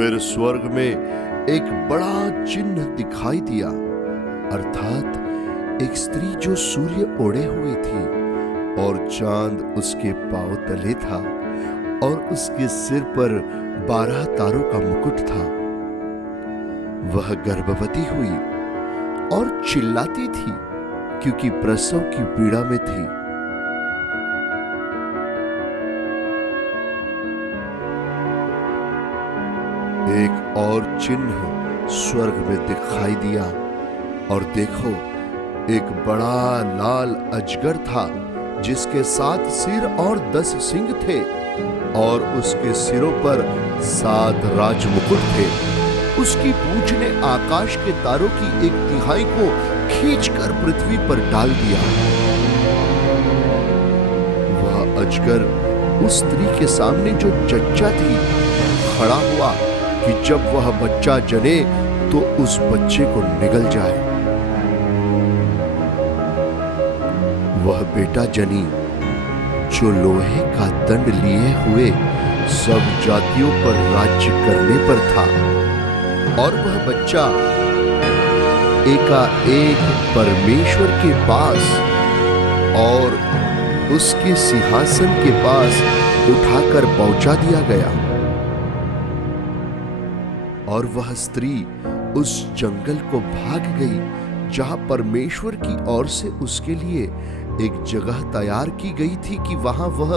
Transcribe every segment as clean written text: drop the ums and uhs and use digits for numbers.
फिर स्वर्ग में एक बड़ा चिन्ह दिखाई दिया, अर्थात एक स्त्री जो सूर्य ओढ़े हुए थी और चांद उसके पांव तले था और उसके सिर पर 12 तारों का मुकुट था। वह गर्भवती हुई और चिल्लाती थी क्योंकि प्रसव की पीड़ा में थी। एक और चिन्ह स्वर्ग में दिखाई दिया और देखो, एक बड़ा लाल अजगर था जिसके 7 सिर और 10 सींग थे और उसके सिरों पर 7 राजमुकुट थे। उसकी पूंछ ने आकाश के तारों की 1/3 को खींचकर पृथ्वी पर डाल दिया। वह अजगर उस स्त्री के सामने जो जच्चा थी खड़ा हुआ कि जब वह बच्चा जने तो उस बच्चे को निगल जाए। वह बेटा जनी जो लोहे का दंड लिए हुए सब जातियों पर राज्य करने पर था, और वह बच्चा एकाएक परमेश्वर के पास और उसके सिंहासन के पास उठाकर पहुंचा दिया गया। और वह स्त्री उस जंगल को भाग गई जहां परमेश्वर की ओर से उसके लिए एक जगह तैयार की गई थी कि वहां वह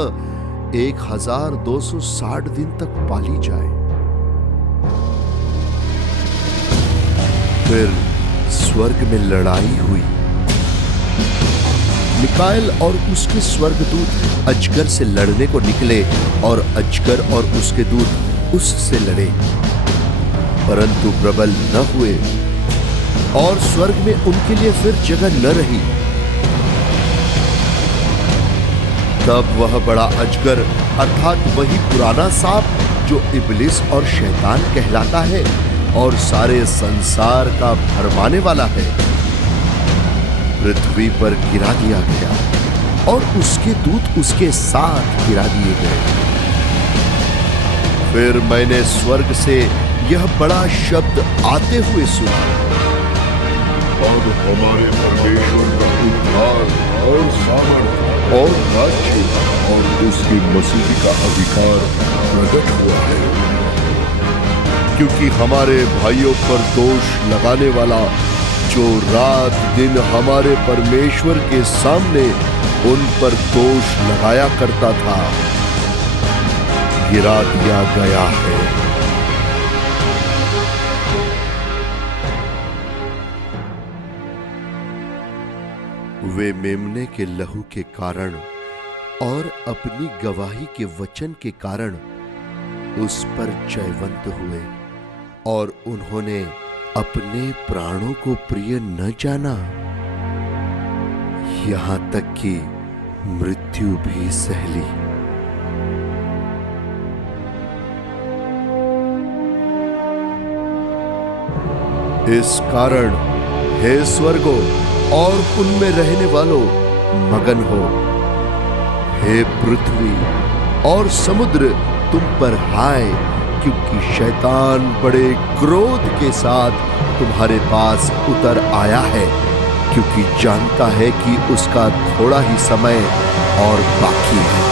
1260 दिन तक पाली जाए। फिर स्वर्ग में लड़ाई हुई। मिकाएल और उसके स्वर्गदूत अजगर से लड़ने को निकले और अजगर और उसके दूत उससे लड़े, परंतु प्रबल न हुए और स्वर्ग में उनके लिए फिर जगह न रही। तब वह बड़ा अजगर अर्थात वही पुराना सांप जो इब्लिस और शैतान कहलाता है और सारे संसार का भरमाने वाला है, पृथ्वी पर गिरा दिया गया और उसके दूत उसके साथ गिरा दिए गए। फिर मैंने स्वर्ग से यह बड़ा शब्द आते हुए सुना, अब हमारे परमेश्वर का उद्धार और सामर्थ और राज्य और उसकी मसीह का अधिकार प्रकट हुआ है, क्योंकि हमारे भाइयों पर दोष लगाने वाला जो रात दिन हमारे परमेश्वर के सामने उन पर दोष लगाया करता था, गिरा दिया गया है। वे मेमने के लहू के कारण और अपनी गवाही के वचन के कारण उस पर जयवंत हुए, और उन्होंने अपने प्राणों को प्रिय न जाना, यहां तक कि मृत्यु भी सह ली। इस कारण हे स्वर्गों और उनमें रहने वालों मगन हो, हे पृथ्वी और समुद्र तुम पर हाय, क्योंकि शैतान बड़े क्रोध के साथ तुम्हारे पास उतर आया है, क्योंकि जानता है कि उसका थोड़ा ही समय और बाकी है।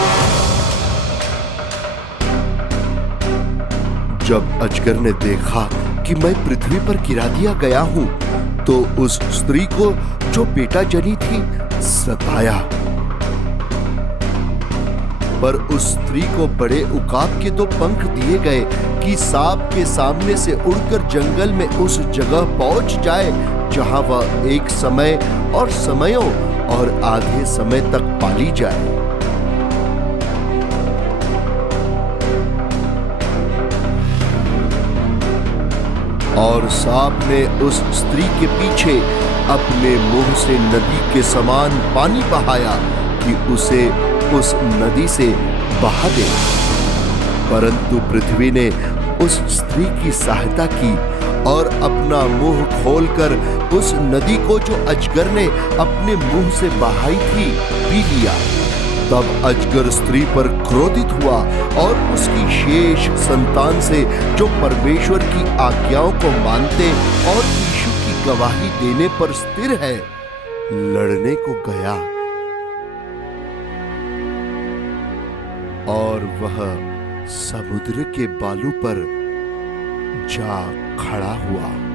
जब अजगर ने देखा कि मैं पृथ्वी पर गिरा दिया गया हूं, तो उस स्त्री को जो बेटा जनी थी सताया, पर उस स्त्री को बड़े उकाब के 2 पंख दिए गए कि सांप के सामने से उड़कर जंगल में उस जगह पहुंच जाए जहां वह एक समय और समयों और आधे समय तक पाली जाए। और सांप ने उस स्त्री के पीछे अपने मुंह से नदी के समान पानी बहाया कि उसे उस नदी से बहा दे, परंतु पृथ्वी ने उस स्त्री की सहायता की और अपना मुंह खोलकर उस नदी को जो अजगर ने अपने मुंह से बहाई थी पी लिया। तब अजगर स्त्री पर क्रोधित हुआ और उसकी शेष संतान से जो परमेश्वर की आज्ञाओं को मानते और यीशु की गवाही देने पर स्थिर है, लड़ने को गया। और वह समुद्र के बालू पर जा खड़ा हुआ।